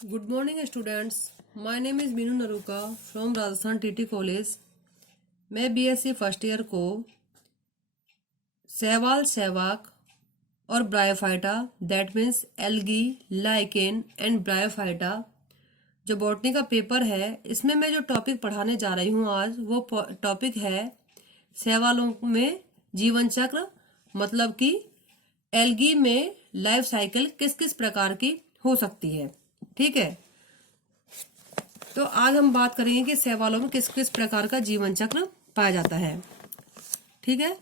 Good morning students. My name is Meenu Naruka from Rajasthan TT college. मैं BSc first year को सहवाल, सहवाग और bryophyta that means algae, lichen and bryophyta जो botany का paper है, इसमें मैं जो टॉपिक पढ़ाने जा रही हूँ आज वो टॉपिक है सहवालों में जीवन चक्र, मतलब कि एल्गी में लाइफ साइकिल किस किस प्रकार की हो सकती है। ठीक है, तो आज हम बात करेंगे कि शैवालों में किस किस प्रकार का जीवन चक्र पाया जाता है। ठीक है,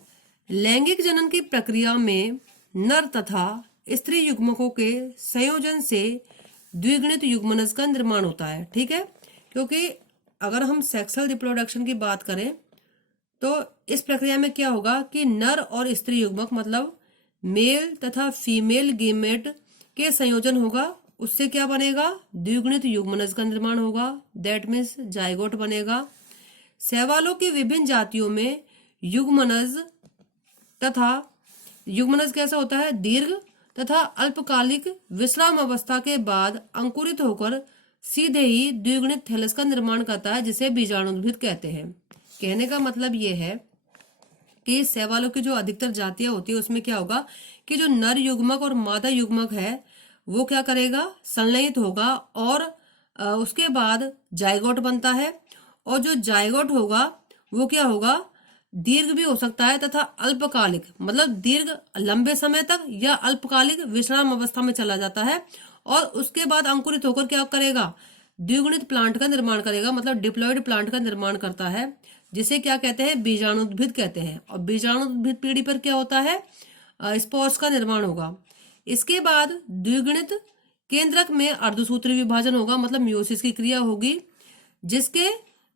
लैंगिक जनन की प्रक्रिया में नर तथा स्त्री युग्मकों के संयोजन से द्विगुणित युग्मनज का निर्माण होता है। ठीक है, क्योंकि अगर हम सेक्सुअल रिप्रोडक्शन की बात करें तो इस प्रक्रिया में क्या होगा कि नर और स्त्री युग्मक मतलब मेल तथा फीमेल गेमेट के संयोजन होगा, उससे क्या बनेगा, द्विगुणित युग्मनज का निर्माण होगा, दैट मीन्स जाइगोट बनेगा। शैवालों की विभिन्न जातियों में युग्मनज तथा युग्मनज कैसा होता है, दीर्घ तथा अल्पकालिक विश्राम अवस्था के बाद अंकुरित होकर सीधे ही द्विगुणित थैलस का निर्माण करता है, जिसे बीजाणुद्भिद कहते हैं। कहने का मतलब ये है कि शैवालों की जो अधिकतर जातियां होती है उसमें क्या होगा कि जो नर युग्मक और मादा युग्मक है वो क्या करेगा, संलयित होगा और उसके बाद जाइगोट बनता है। और जो जाइगोट होगा वो क्या होगा, दीर्घ भी हो सकता है तथा अल्पकालिक, मतलब दीर्घ लंबे समय तक या अल्पकालिक विश्राम अवस्था में चला जाता है और उसके बाद अंकुरित होकर क्या करेगा, द्विगुणित प्लांट का निर्माण करेगा, मतलब डिप्लॉयड प्लांट का निर्माण करता है, जिसे क्या कहते हैं, बीजाणुद्भिद कहते हैं। और बीजाणुद्भिद पीढ़ी पर क्या होता है, स्पोर्स का निर्माण होगा। इसके बाद द्विगुणित केंद्रक में अर्धसूत्री विभाजन होगा, मतलब मियोसिस की क्रिया होगी, जिसके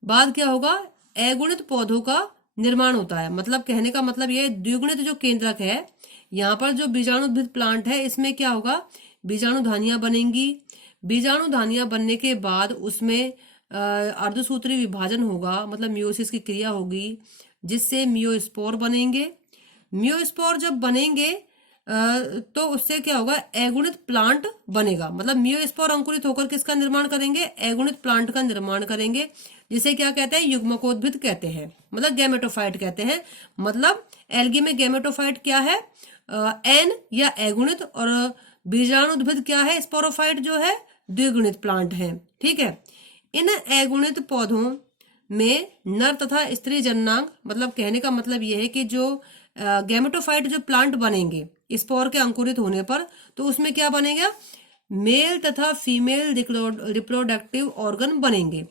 बाद क्या होगा, अगुणित पौधों का निर्माण होता है। मतलब कहने का मतलब ये द्विगुणित जो केंद्रक है, यहाँ पर जो बीजाणुद्भिद प्लांट है इसमें क्या होगा, बीजाणुधानियां बनेंगी। बीजाणुधानियां बनने के बाद उसमें अर्धसूत्री विभाजन होगा, मतलब मियोसिस की क्रिया होगी, जिससे मियोस्पोर बनेंगे। मियोस्पोर जब बनेंगे तो उससे क्या होगा, अगुणित प्लांट बनेगा। मतलब मियोस्पोर अंकुरित होकर किसका निर्माण करेंगे, अगुणित प्लांट का निर्माण करेंगे, जिसे क्या कहते हैं, युग्मकोद्भिद कहते हैं, मतलब गैमेटोफाइट कहते हैं। मतलब एल्गी में गैमेटोफाइट क्या है, एन या अगुणित, और बीजाणुद्भिद क्या है, स्पोरोफाइट जो है द्विगुणित प्लांट है। ठीक है, इन अगुणित पौधों में नर तथा स्त्री जननांग, मतलब कहने का मतलब यह है कि जो गैमेटोफाइट जो प्लांट बनेंगे स्पोर के अंकुरित होने पर, तो उसमें क्या बनेगा, मेल तथा फीमेल रिप्रोडक्टिव ऑर्गन बनेंगे।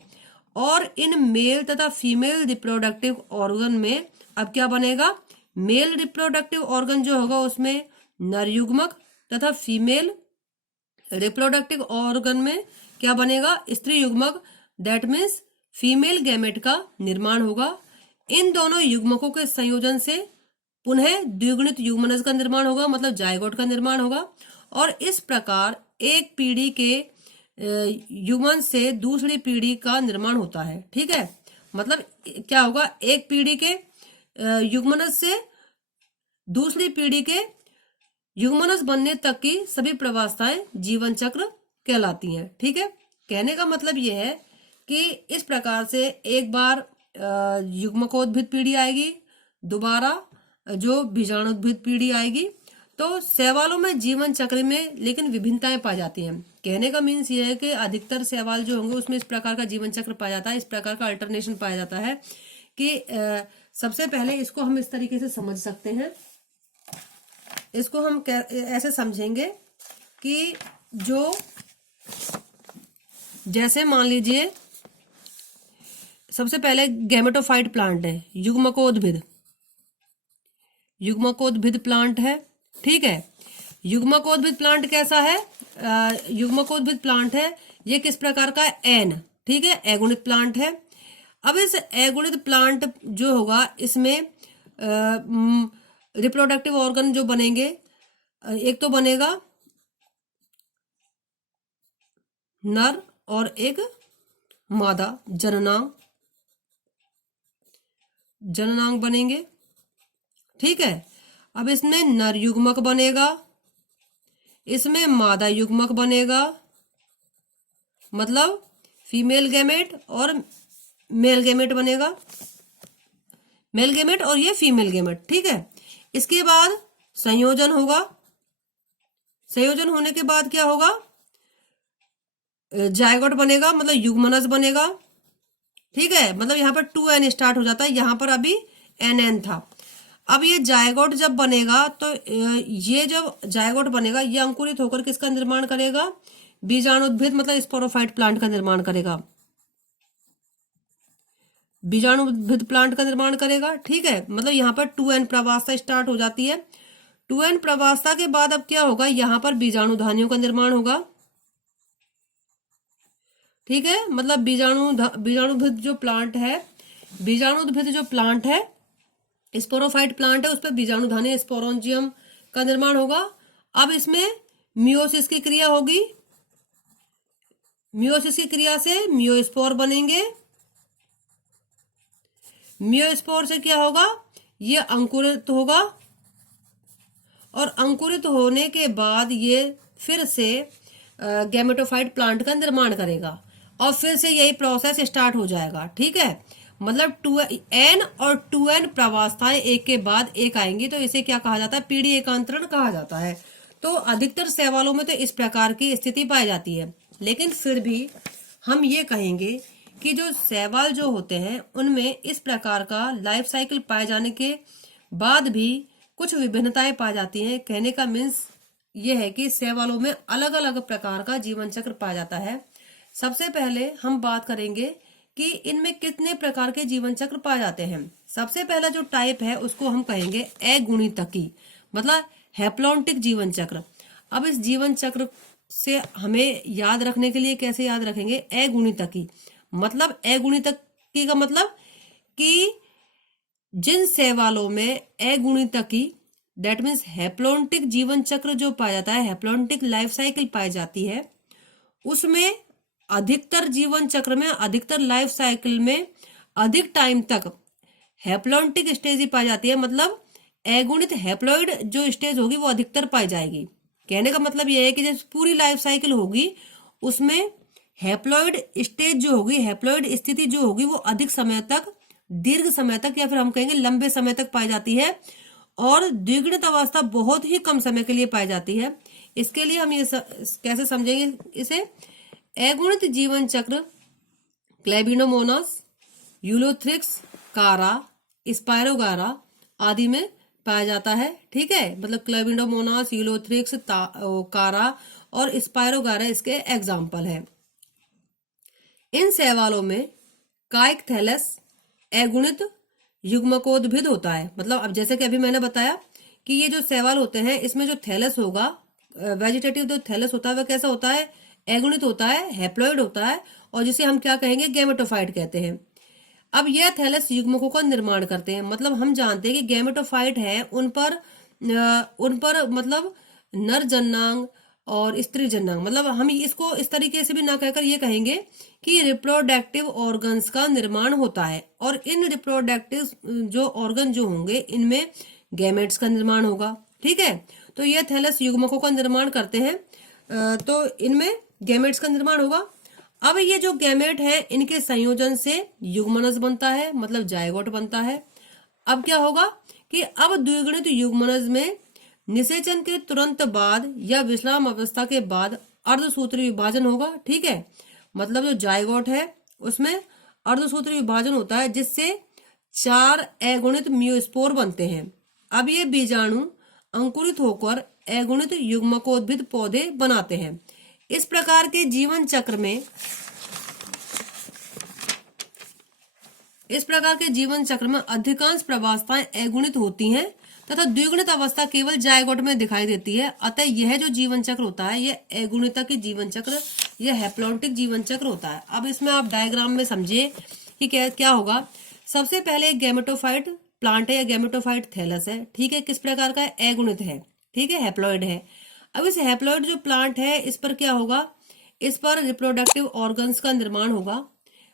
और इन मेल तथा फीमेल रिप्रोडक्टिव ऑर्गन में अब क्या बनेगा, मेल रिप्रोडक्टिव ऑर्गन जो होगा उसमें नर युग्मक तथा फीमेल रिप्रोडक्टिव ऑर्गन में क्या बनेगा, स्त्री युग्मक, दैट मीन्स फीमेल गैमेट का निर्माण होगा। इन दोनों युग्मकों के संयोजन से पुनः द्विगुणित युग्मनज का निर्माण होगा, मतलब जाइगोट का निर्माण होगा। और इस प्रकार एक पीढ़ी के युग्मन से दूसरी पीढ़ी का निर्माण होता है। ठीक है, मतलब क्या होगा, एक पीढ़ी के युग्मनज से दूसरी पीढ़ी के युग्मनज बनने तक की सभी प्रवास्थाएं जीवन चक्र कहलाती हैं। ठीक है, कहने का मतलब यह है कि इस प्रकार से एक बार युग्मकोद्भिद पीढ़ी आएगी, दोबारा जो बीजाणुद्भिद पीढ़ी आएगी। तो शैवालों में जीवन चक्र में लेकिन विभिन्नताएं पाई जाती हैं। कहने का मीन्स ये है कि अधिकतर शैवाल जो होंगे उसमें इस प्रकार का जीवन चक्र पाया जाता है, इस प्रकार का अल्टरनेशन पाया जाता है कि सबसे पहले इसको हम इस तरीके से समझ सकते हैं। इसको हम ऐसे समझेंगे कि जो जैसे मान लीजिए सबसे पहले गैमेटोफाइट प्लांट है, युग्मकोद्भिद प्लांट है। ठीक है, युग्मकोद्भिद प्लांट कैसा है, युग्मकोद्भिद प्लांट है ये किस प्रकार का है, एन। ठीक है, अगुणित प्लांट है। अब इस अगुणित प्लांट जो होगा इसमें रिप्रोडक्टिव ऑर्गन जो बनेंगे, एक तो बनेगा नर और एक मादा, जननांग बनेंगे। ठीक है, अब इसमें नर युग्मक बनेगा, इसमें मादा युग्मक बनेगा, मतलब फीमेल गैमेट और मेल गैमेट बनेगा, मेल गैमेट और ये फीमेल गैमेट, ठीक है। इसके बाद संयोजन होगा, संयोजन होने के बाद क्या होगा, जायगोट बनेगा, मतलब युग्मनज बनेगा, ठीक है। मतलब यहाँ पर 2n स्टार्ट हो जाता है, यहाँ पर अभी nn था। अब ये जायगोट जब बनेगा तो ये जब जायगोट बनेगा ये अंकुरित होकर किसका निर्माण करेगा, बीजाणुद्भिद मतलब स्पोरोफाइट प्लांट का निर्माण करेगा, बीजाणुद्भिद प्लांट का निर्माण करेगा, ठीक है। मतलब यहाँ पर 2n प्रवास्ता स्टार्ट हो जाती है। 2n प्रवास्ता के बाद अब क्या होगा, यहाँ पर बीजाणुधानियों का निर्माण होगा, ठीक है। मतलब बीजाणुद्भिद जो प्लांट है, बीजाणुद्भिद जो प्लांट है, स्पोरोफाइट प्लांट है, उस पर बीजाणुधानी स्पोरोंजियम का निर्माण होगा। अब इसमें मियोसिस की क्रिया होगी, मियोसिस की क्रिया से मियोस्पोर बनेंगे, मियोस्पोर से क्या होगा, ये अंकुरित होगा और अंकुरित होने के बाद ये फिर से गैमेटोफाइट प्लांट का निर्माण करेगा और फिर से यही प्रोसेस स्टार्ट हो जाएगा, ठीक है। मतलब 2n और 2n प्रवास्थाएं एक के बाद एक आएंगी, तो इसे क्या कहा जाता है, पीढ़ी एकांतरण कहा जाता है। तो अधिकतर शैवालों में तो इस प्रकार की स्थिति पाई जाती है, लेकिन फिर भी हम ये कहेंगे कि जो शैवाल जो होते हैं उनमें इस प्रकार का लाइफ साइकिल पाए जाने के बाद भी कुछ विभिन्नताएं पाई जाती हैं। कहने का मीन्स ये है कि शैवालों में अलग अलग प्रकार का जीवन चक्र पाया जाता है। सबसे पहले हम बात करेंगे कि इनमें कितने प्रकार के जीवन चक्र पाए जाते हैं। सबसे पहला जो टाइप है उसको हम कहेंगे अगुणितकी, मतलब हैप्लॉन्टिक जीवन चक्र। अब इस जीवन चक्र से हमें याद रखने के लिए कैसे याद रखेंगे, अगुणितकी मतलब, अगुणितकी का मतलब कि जिन शैवालों में अगुणितकी दैट मीन्स हैप्लॉन्टिक जीवन चक्र जो पाया जाता है, हैप्लॉन्टिक लाइफ साइकिल पाई जाती है, उसमें अधिकतर जीवन चक्र में, अधिकतर लाइफ साइकिल में अधिक टाइम तक हैप्लॉन्टिक स्टेज ही पाई जाती है। मतलब अगुणित हैप्लॉइड जो स्टेज होगी वो अधिकतर पाई जाएगी। कहने का मतलब यह है कि जैसे पूरी लाइफ साइकिल होगी उसमें हैप्लॉइड स्टेज जो होगी, हैप्लॉइड स्थिति जो होगी वो अधिक समय तक, दीर्घ समय तक या फिर हम कहेंगे लंबे समय तक पाई जाती है और द्विगुणित अवस्था बहुत ही कम समय के लिए पाई जाती है। इसके लिए हम ये कैसे समझेंगे इसे, अगुणित जीवन चक्र क्लैबिनोमोनास, यूलोथ्रिक्स, कारा, स्पायरोगारा आदि में पाया जाता है, ठीक है। मतलब क्लैबिनोमोनास, यूलोथ्रिक्स, कारा और स्पायरोगारा इसके एग्जाम्पल है। इन शैवालों में कायिक थैलस अगुणित युग्मकोद्भिद होता है। मतलब अब जैसे कि अभी मैंने बताया कि ये जो शैवाल होते हैं इसमें जो थैलस होगा, वेजिटेटिव जो थैलस होता है वह कैसा होता है, अगुणित होता है, हैप्लॉइड होता है और जिसे हम क्या कहेंगे, गैमेटोफाइट कहते हैं। अब यह थैलस युग्मकों का निर्माण करते हैं। मतलब हम जानते हैं कि गैमेटोफाइट है, उन पर मतलब नर जन्नांग और स्त्री जन्नांग, मतलब हम इसको इस तरीके से भी ना कहकर ये कहेंगे कि रिप्रोडक्टिव ऑर्गन्स का निर्माण होता है और इन रिप्रोडक्टिव जो ऑर्गन जो होंगे इनमें गैमेट्स का निर्माण होगा, ठीक है। तो ये थैलस युग्मकों का निर्माण करते हैं, तो इनमें गैमेट्स का निर्माण होगा। अब ये जो गैमेट है इनके संयोजन से युग्मनज बनता है, मतलब जायगोट बनता है। अब क्या होगा कि अब द्विगुणित युग्मनज में निषेचन के तुरंत बाद या विश्राम अवस्था के बाद अर्धसूत्री विभाजन होगा, ठीक है। मतलब जो जायगोट है उसमें अर्धसूत्री विभाजन होता है जिससे 4 अगुणित म्यूस्पोर बनते हैं। अब ये बीजाणु अंकुरित होकर अगुणित युग्मकोद्भिद पौधे बनाते हैं। इस प्रकार के जीवन चक्र में, इस प्रकार के जीवन चक्र में अधिकांश प्रवास्थाएं अगुणित होती हैं तथा द्विगुणित अवस्था केवल जायगोट में दिखाई देती है। अतः यह जो जीवन चक्र होता है यह अगुणिता की जीवन चक्र, यह हैप्लॉन्टिक जीवन चक्र होता है। अब इसमें आप डायग्राम में समझिए कि क्या होगा। सबसे पहले एक गैमेटोफाइट प्लांट है या गैमेटोफाइट थैलस है, ठीक है, किस प्रकार का है, अगुणित है, ठीक है, हैप्लॉइड है। अब इस हैप्लॉइड जो प्लांट है इस पर क्या होगा, इस पर रिप्रोडक्टिव ऑर्गन्स का निर्माण होगा।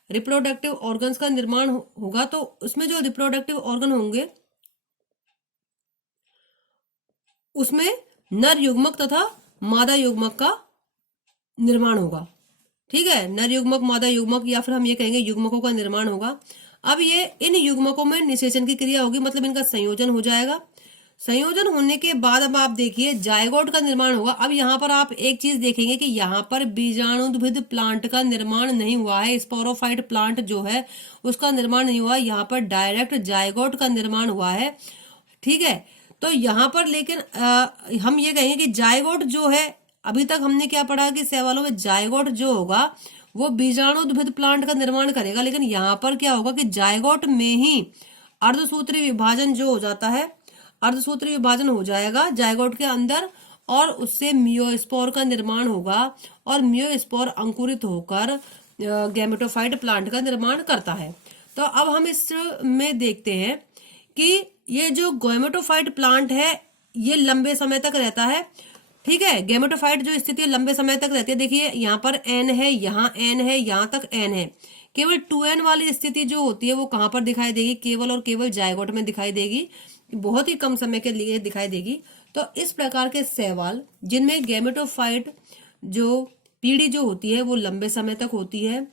रिप्रोडक्टिव ऑर्गन्स का निर्माण होगा तो उसमें जो रिप्रोडक्टिव ऑर्गन होंगे उसमें नर युग्मक तथा मादा युग्मक का निर्माण होगा, ठीक है, नर युग्मक मादा युग्मक या फिर हम ये कहेंगे युग्मकों का निर्माण होगा। अब ये इन युग्मकों में निषेचन की क्रिया होगी, मतलब इनका संयोजन हो जाएगा। संयोजन होने के बाद अब आप देखिए जायगोट का निर्माण होगा। अब यहाँ पर आप एक चीज देखेंगे कि यहाँ पर बीजाणुद्भिद प्लांट का निर्माण नहीं हुआ है, स्पोरोफाइट प्लांट जो है उसका निर्माण नहीं हुआ, यहाँ पर डायरेक्ट जायगोट का निर्माण हुआ है। ठीक है, तो यहाँ पर लेकिन हम ये कहेंगे कि जायगोट जो है, अभी तक हमने क्या पढ़ा कि सवालों में जायगोट जो होगा वो बीजाणुद्भिद प्लांट का निर्माण करेगा, लेकिन यहाँ पर क्या होगा कि जायगोट में ही अर्धसूत्री विभाजन जो हो जाता है, अर्धसूत्री विभाजन हो जाएगा जायगोट के अंदर और उससे मियोस्पोर का निर्माण होगा और मियोस्पोर अंकुरित होकर गैमेटोफाइट प्लांट का निर्माण करता है। तो अब हम इसमें देखते हैं कि ये जो गैमेटोफाइट प्लांट है ये लंबे समय तक रहता है। ठीक है, गैमेटोफाइट जो स्थिति लंबे समय तक रहती है, देखिए यहाँ पर एन है, यहाँ एन है, यहाँ तक एन है। केवल 2n वाली स्थिति जो होती है वो कहाँ पर दिखाई देगी? केवल और केवल जायगोट में दिखाई देगी, बहुत ही कम समय के लिए दिखाई देगी। तो इस प्रकार के शैवाल जिनमें गैमेटोफाइट जो पीढ़ी जो होती है वो लंबे समय तक होती है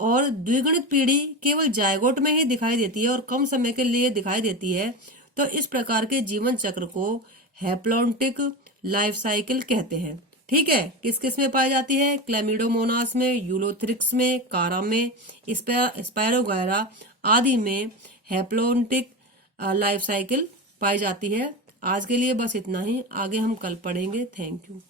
और द्विगुणित पीढ़ी केवल जायगोट में ही दिखाई देती है और कम समय के लिए दिखाई देती है, तो इस प्रकार के जीवन चक्र को हैप्लॉन्टिक लाइफ साइकिल कहते हैं। ठीक है, किस किस में पाई जाती है? क्लैमिडोमोनास में, यूलोथ्रिक्स में, कारा में, स्पायरोगायरा आदि में हैप्लॉन्टिक लाइफ साइकिल पाई जाती है। आज के लिए बस इतना ही, आगे हम कल पढ़ेंगे। Thank you.